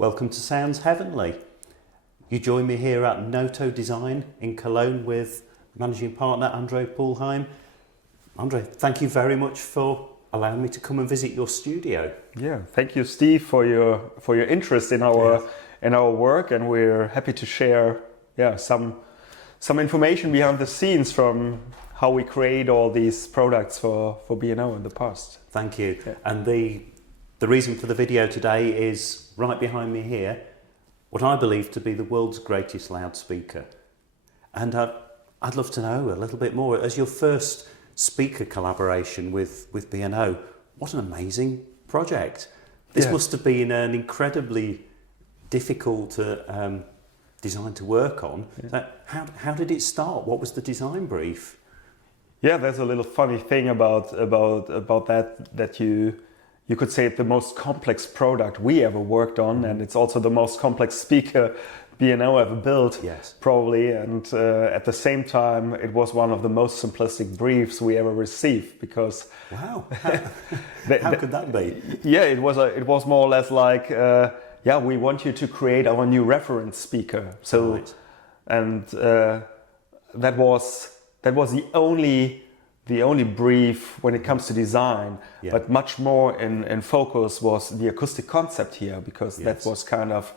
Welcome to Sounds Heavenly. You join me here at Noto Design in Cologne with managing partner André Poulheim. André, thank you very much for allowing me to come and visit your studio. Yeah, thank you, Steve, for your interest in our work, and we're happy to share some information behind the scenes from how we create all these products for B&O in the past. Thank you. Yeah. And the reason for the video today is right behind me here, what I believe to be the world's greatest loudspeaker. And I'd love to know a little bit more. As your first speaker collaboration with B&O, what an amazing project. This must have been an incredibly difficult design to work on. Yeah. How did it start? What was the design brief? Yeah, there's a little funny thing about that you could say it's the most complex product we ever worked on, and it's also the most complex speaker B&O ever built, probably. And at the same time, it was one of the most simplistic briefs we ever received, because wow, how could that be? Yeah, it was more or less like we want you to create our new reference speaker. So, right. And that was the only brief when it comes to design, but much more in focus was the acoustic concept here, because that was kind of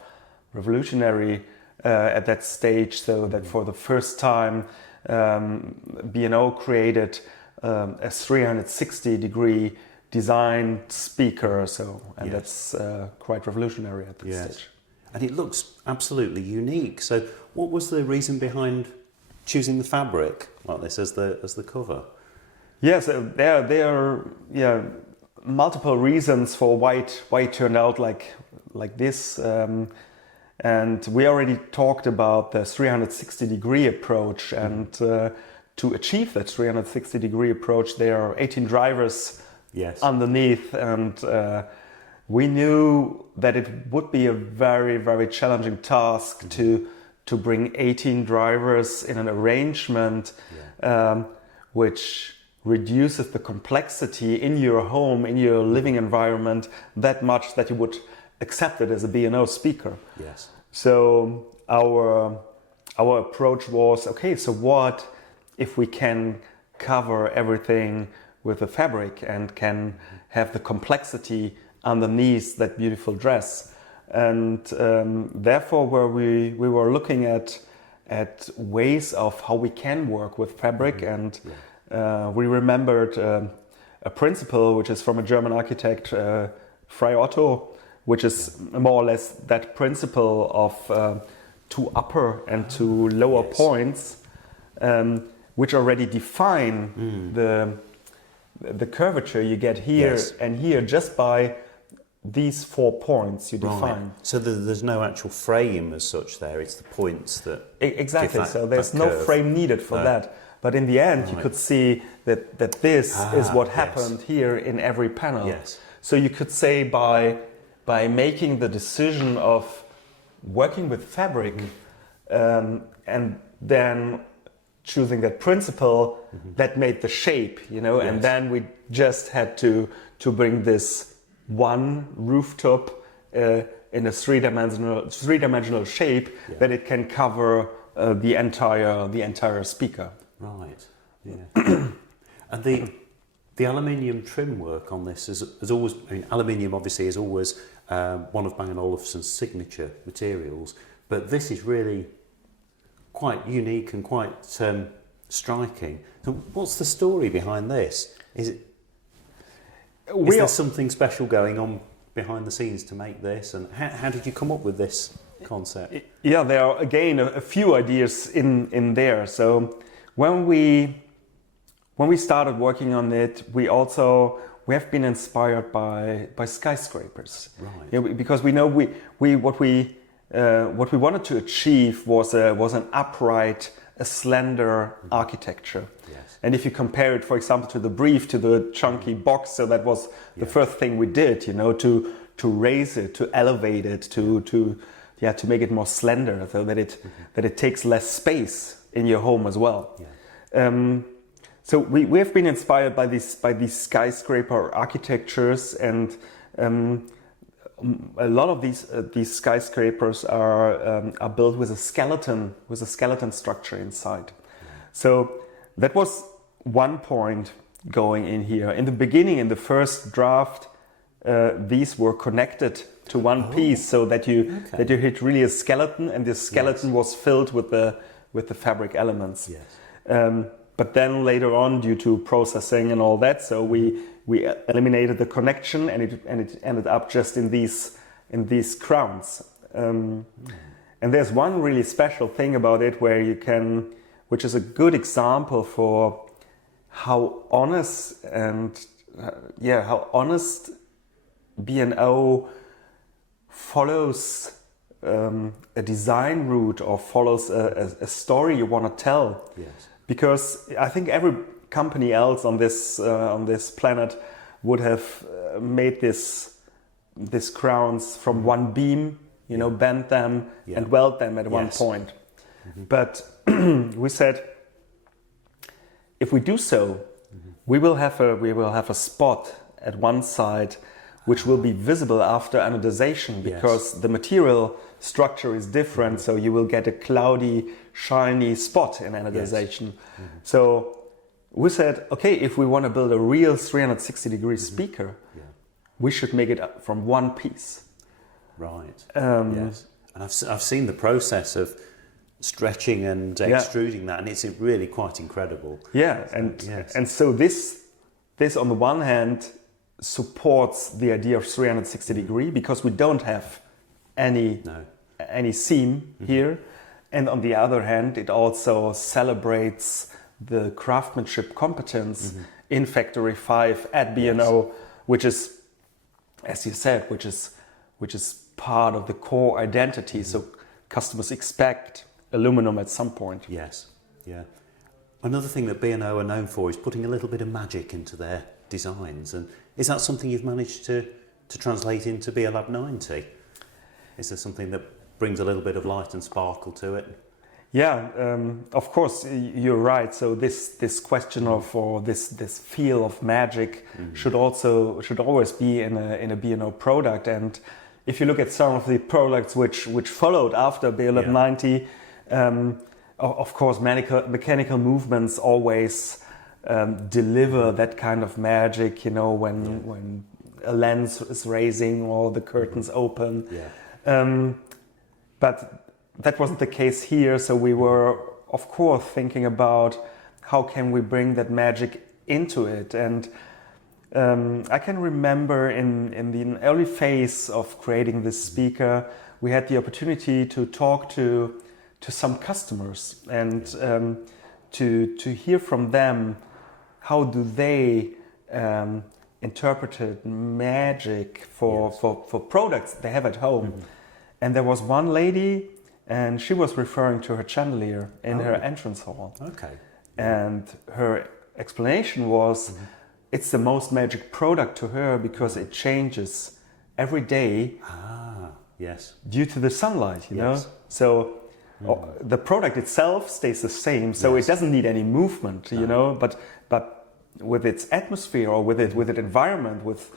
revolutionary at that stage. So that for the first time, B&O created a 360-degree design speaker. And that's quite revolutionary at that stage. And it looks absolutely unique. So what was the reason behind choosing the fabric like this as the cover? Yes, there are multiple reasons for why it turned out like this, and we already talked about the 360-degree approach, and to achieve that 360-degree approach, there are 18 drivers underneath, and we knew that it would be a very, very challenging task to bring 18 drivers in an arrangement which reduces the complexity in your home, in your living environment, that much that you would accept it as a B&O speaker. Yes. So our approach was, okay, so what if we can cover everything with a fabric and can have the complexity underneath that beautiful dress? And therefore we were looking at ways of how we can work with fabric, and we remembered a principle which is from a German architect, Frei Otto, which is more or less that principle of two upper and two lower points, which already define the curvature you get here and here just by these 4 points you define. Right. So there's no actual frame as such there, it's the points that exactly. So there's no frame needed for that. But in the end, you could see that this is what happened here in every panel. Yes. So you could say by making the decision of working with fabric and then choosing that principle, that made the shape, and then we just had to bring this one rooftop in a three-dimensional shape that it can cover the entire speaker. Right. Yeah. And the aluminium trim work on this is always. I mean, aluminium obviously is always one of Bang Olufsen's signature materials, but this is really quite unique and quite striking. So, what's the story behind this? Is there something special going on behind the scenes to make this? And how did you come up with this concept? Yeah, there are again a few ideas in there. So when we started working on it, we have been inspired by skyscrapers. Right. Because we know what we wanted to achieve was an upright, a slender architecture. Yes. And if you compare it, for example, to the brief, to the chunky box, so that was the first thing we did, to raise it, to elevate it, to make it more slender, so that it takes less space in your home as well. Yeah. So we have been inspired by these skyscraper architectures, and a lot of these skyscrapers are built with a skeleton structure inside. So that was one point going in here. In the beginning, in the first draft, these were connected to one piece, so that you hit really a skeleton, and this skeleton was filled with the fabric elements. Yes. But then later on, due to processing and all that, so we eliminated the connection, and it ended up just in these crowns. And there's one really special thing about it where you can, which is a good example for how honest B&O follows a design route, or follows a story you want to tell. Yes. Because I think every company else on this planet would have made these crowns from one beam, bend them and weld them at one point. But we said, if we do so, we will have a spot at one side which will be visible after anodization, because the material structure is different, so you will get a cloudy, shiny spot in anodization. So we said, okay, if we want to build a real 360-degree speaker, we should make it from one piece. Right. Yes. And I've seen the process of stretching and extruding that, and it's really quite incredible. Yeah, and so this on the one hand supports the idea of 360-degree, because we don't have any seam here, and on the other hand, it also celebrates the craftsmanship competence in Factory 5 at B&O, which is, as you said, which is part of the core identity. So customers expect aluminum at some point. Yes, yeah. Another thing that B&O are known for is putting a little bit of magic into their designs, and is that something you've managed to translate into Beolab 90? Is there something that brings a little bit of light and sparkle to it? Yeah, of course, you're right. So this question of, or this feel of magic should always be in a B&O product. And if you look at some of the products which followed after Beolab 90, of course, mechanical movements always deliver that kind of magic. When a lens is raising or the curtains open. But that wasn't the case here, so we were, of course, thinking about how can we bring that magic into it. And I can remember in the early phase of creating this speaker, we had the opportunity to talk to some customers and to hear from them, how do they interpret magic for products they have at home. And there was one lady, and she was referring to her chandelier in her entrance hall. Okay. And her explanation was, it's the most magic product to her because it changes every day. Yes. Due to the sunlight, you know. So the product itself stays the same, so it doesn't need any movement, you know. But with its atmosphere, or with its environment, with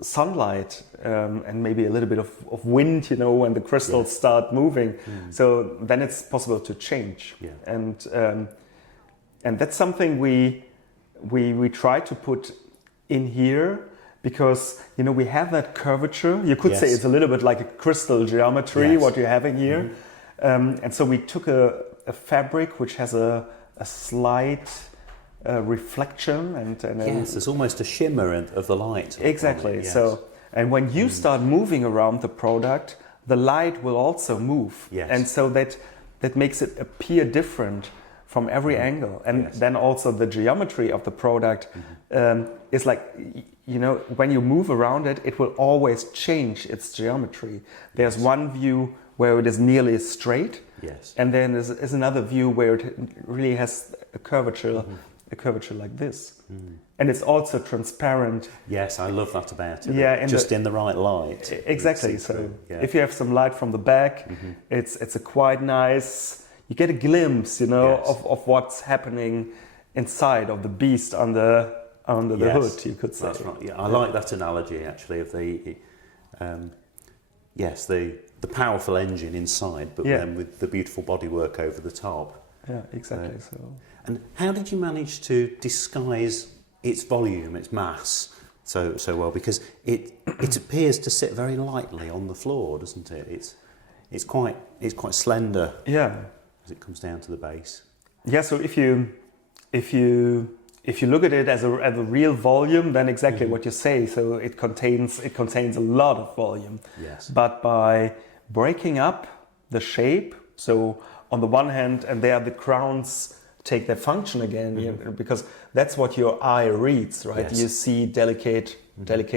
sunlight and maybe a little bit of wind, you know, when the crystals start moving. So then it's possible to change. And that's something we try to put in here, because, you know, we have that curvature. You could say it's a little bit like a crystal geometry, what you're having here. And so we took a fabric which has a slight reflection and there's almost a shimmer of the light. Exactly. So, and when you start moving around the product, the light will also move. And so that makes it appear different from every angle. And then also the geometry of the product is like, you know, when you move around it, it will always change its geometry. There's one view where it is nearly straight, and then there's another view where it really has a curvature like this. And it's also transparent. Yes, I love that about it. Yeah, just in the right light. Exactly. So if you have some light from the back, it's a quite nice. You get a glimpse, you know, of what's happening inside of the beast under the hood. You could say. That's right. Yeah, I like that analogy actually of the. Yes, the powerful engine inside, but Yeah. then with the beautiful bodywork over the top. Yeah, exactly. So And how did you manage to disguise its volume, its mass, so well? Because it appears to sit very lightly on the floor, doesn't it? It's quite slender yeah, as it comes down to the base. yeah. So if you look at it as a real volume, then exactly what you say. So it contains a lot of volume. Yes. But by breaking up the shape, so on the one hand, and there the crowns take their function again, you know, because that's what your eye reads, right? Yes. You see delicate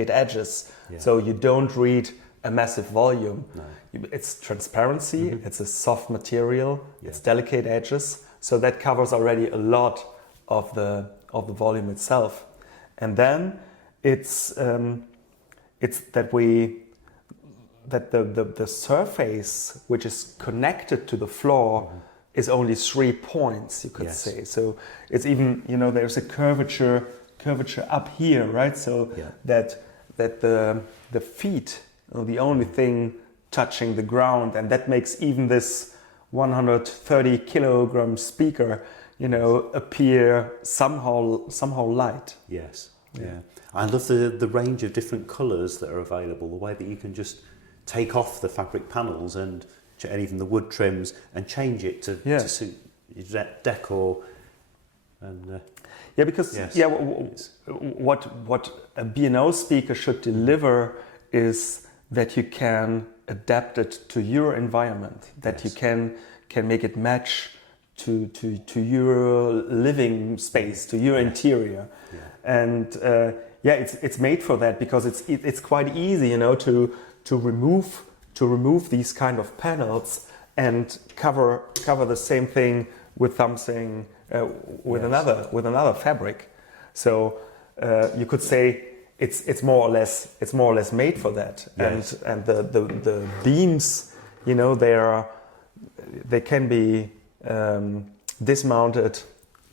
edges, Yeah. so you don't read a massive volume. No. It's transparency, it's a soft material, Yeah. it's delicate edges, so that covers already a lot of the volume itself. And then it's that the surface which is connected to the floor is only 3 points, you could Yes. say. So it's even, you know, there's a curvature up here, right? So Yeah. that the feet are the only thing touching the ground, and that makes even this 130 kilogram speaker, you know, appear somehow light. Yes. Yeah. I love the range of different colours that are available. The way that you can just take off the fabric panels and even the wood trims and change it to suit your decor. And Yeah, because yes. what a B&O speaker should deliver is that you can adapt it to your environment, that you can make it match to your living space, to your interior. Yeah. And it's made for that, because it's quite easy, you know, to remove these kind of panels and cover the same thing with something with another fabric. So you could say it's more or less made for that. Yes. And the beams, you know, they can be dismounted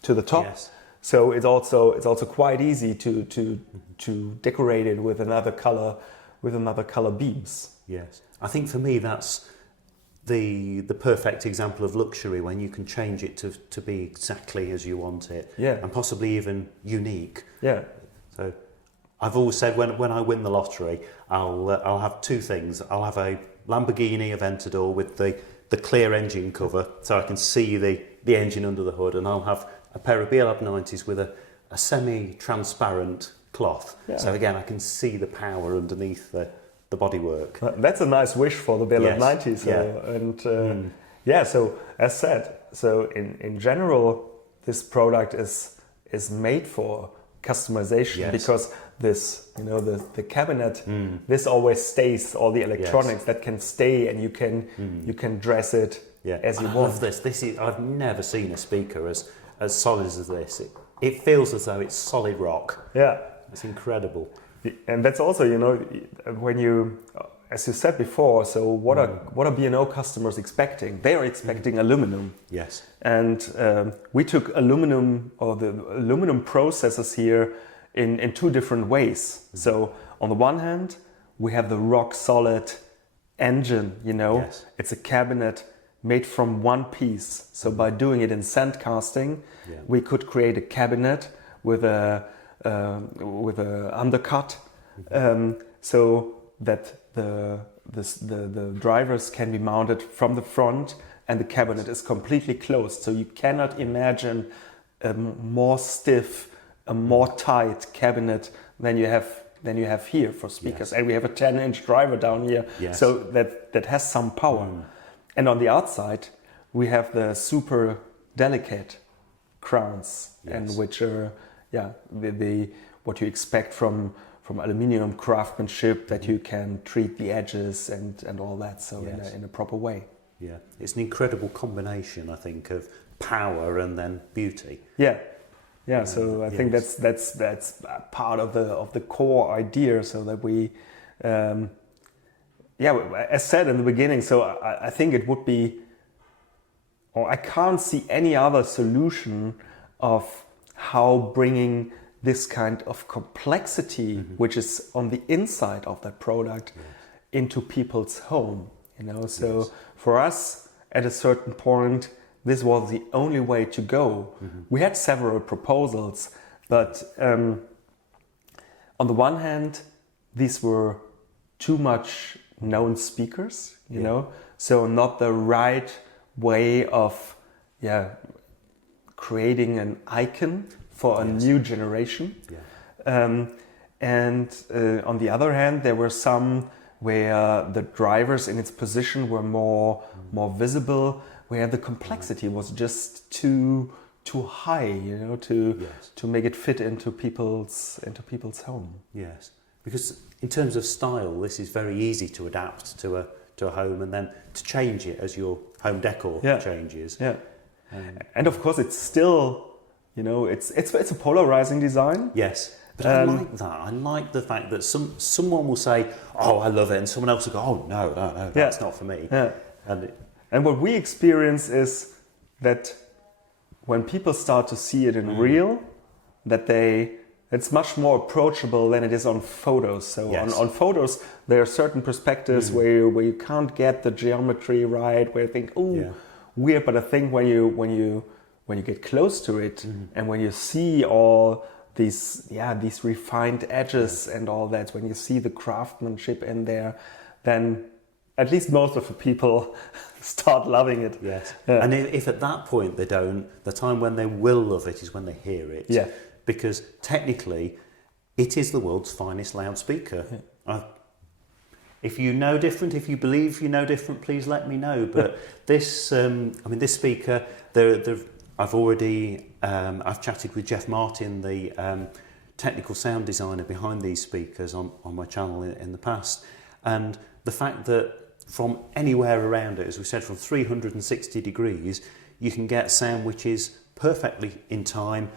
to the top. Yes. So it's also quite easy to decorate it with another color beams. Yes. I think for me that's the perfect example of luxury, when you can change it to be exactly as you want it. Yeah. And possibly even unique. Yeah. So I've always said when I win the lottery, I'll have two things. I'll have a Lamborghini Aventador with the clear engine cover, so I can see the engine under the hood, and I'll have a pair of Beolab 90s with a semi-transparent cloth. Yeah. So again, I can see the power underneath the bodywork. That's a nice wish for the Beolab Yes. 90s. Yeah. And so as said, so in general, this product is made for customization. Yes. Because this, you know, the cabinet, this always stays, all the electronics that can stay, and you can dress it as you I want. love this. I've never seen a speaker as solid as this. It feels as though it's solid rock. Yeah. It's incredible. And that's also, you know, when you, as you said before, so what are B&O customers expecting? They are expecting aluminum. Yes. And we took aluminum, or the aluminum processes here, in two different ways. So on the one hand, we have the rock solid engine, you know. Yes. It's a cabinet made from one piece. So by doing it in sand casting, we could create a cabinet with a undercut, so that the drivers can be mounted from the front, and the cabinet is completely closed. So you cannot imagine a more stiff, a more tight cabinet than you have here for speakers. Yes. And we have a 10-inch driver down here, Yes. so that has some power. And on the outside, we have the super delicate crowns, and which are the what you expect from aluminium craftsmanship, that you can treat the edges and all that, so in a proper way. Yeah, it's an incredible combination, I think, of power and then beauty. Yeah. So I think that's part of the core idea, so that we, as said in the beginning. So I think it would be, or I can't see any other solution of how bringing this kind of complexity, which is on the inside of that product, into people's home, So for us, at a certain point, this was the only way to go. We had several proposals, but on the one hand, these were too much known speakers, so not the right way of creating an icon for a new generation. And on the other hand, there were some where the drivers in its position were more visible, where the complexity was just too high, to make it fit into people's home. Yes, because in terms of style, this is very easy to adapt to a home and then to change it as your home decor changes. Yeah, and of course it's still, it's a polarizing design. Yes. But I like that. I like the fact that someone will say, "Oh, I love it," and someone else will go, "Oh, no, that's not for me." Yeah. And what we experience is that when people start to see it in real, that it's much more approachable than it is on photos. So on photos, there are certain perspectives where you can't get the geometry right, where you think, weird. But I think when you get close to it and when you see all these refined edges and all that, when you see the craftsmanship in there, then at least most of the people start loving it. Yes. And if at that point they don't, the time when they will love it is when they hear it. Yeah. Because technically, it is the world's finest loudspeaker. If you know different, if you believe you know different, please let me know. But this, this speaker, I've chatted with Jeff Martin, the technical sound designer behind these speakers on my channel in the past. And the fact that from anywhere around it, as we said, from 360 degrees, you can get sound which is perfectly in time,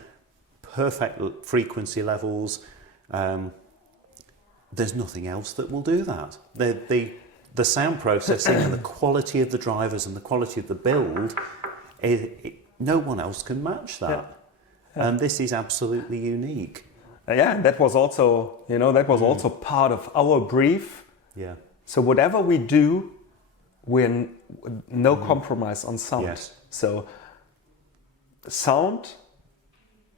perfect frequency levels. There's nothing else that will do that. The sound processing and the quality of the drivers and the quality of the build, no one else can match that. Yeah. And this is absolutely unique. That was also, also part of our brief. Yeah. So whatever we do, we're no compromise on sound. Yes. So sound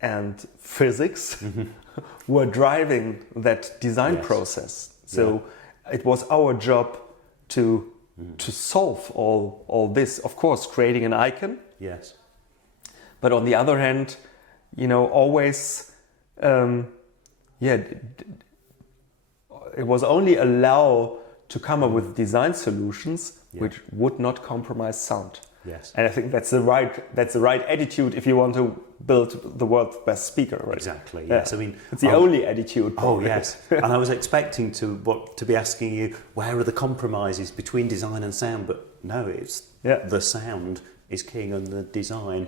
and physics were driving that design process. So it was our job to solve all this. Of course, creating an icon. Yes. But on the other hand, always, it was only allowed to come up with design solutions which would not compromise sound. Yes. And I think that's the right attitude if you want to build the world's best speaker, right? Exactly. Yes. Yeah. It's the only attitude. Probably. Oh yes. And I was expecting to be asking you, where are the compromises between design and sound? But no, it's the sound is king and the design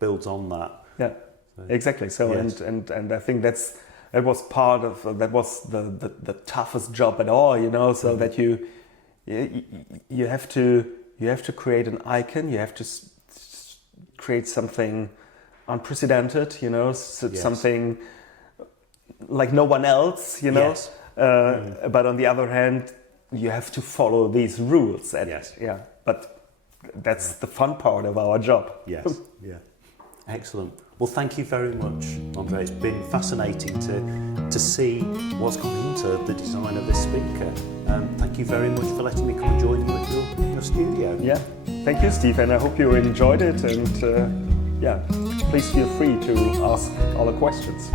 builds on that. Yeah. So, exactly. So and I think that was part of that was the toughest job at all, so that you have to create an icon, you have to create something unprecedented, something like no one else, Yes. But on the other hand, you have to follow these rules. But that's the fun part of our job. Yes. Yeah. Excellent. Well, thank you very much, André. It's been fascinating to see what's gone into the design of this speaker. Thank you very much for letting me come and join you at your studio. Yeah, thank you, Steve, and I hope you enjoyed it. And please feel free to ask all the questions.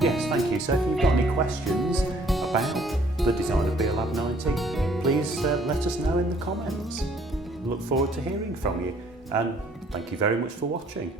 Yes, thank you. So if you've got any questions about the design of Beolab 90, please let us know in the comments. Look forward to hearing from you, and thank you very much for watching.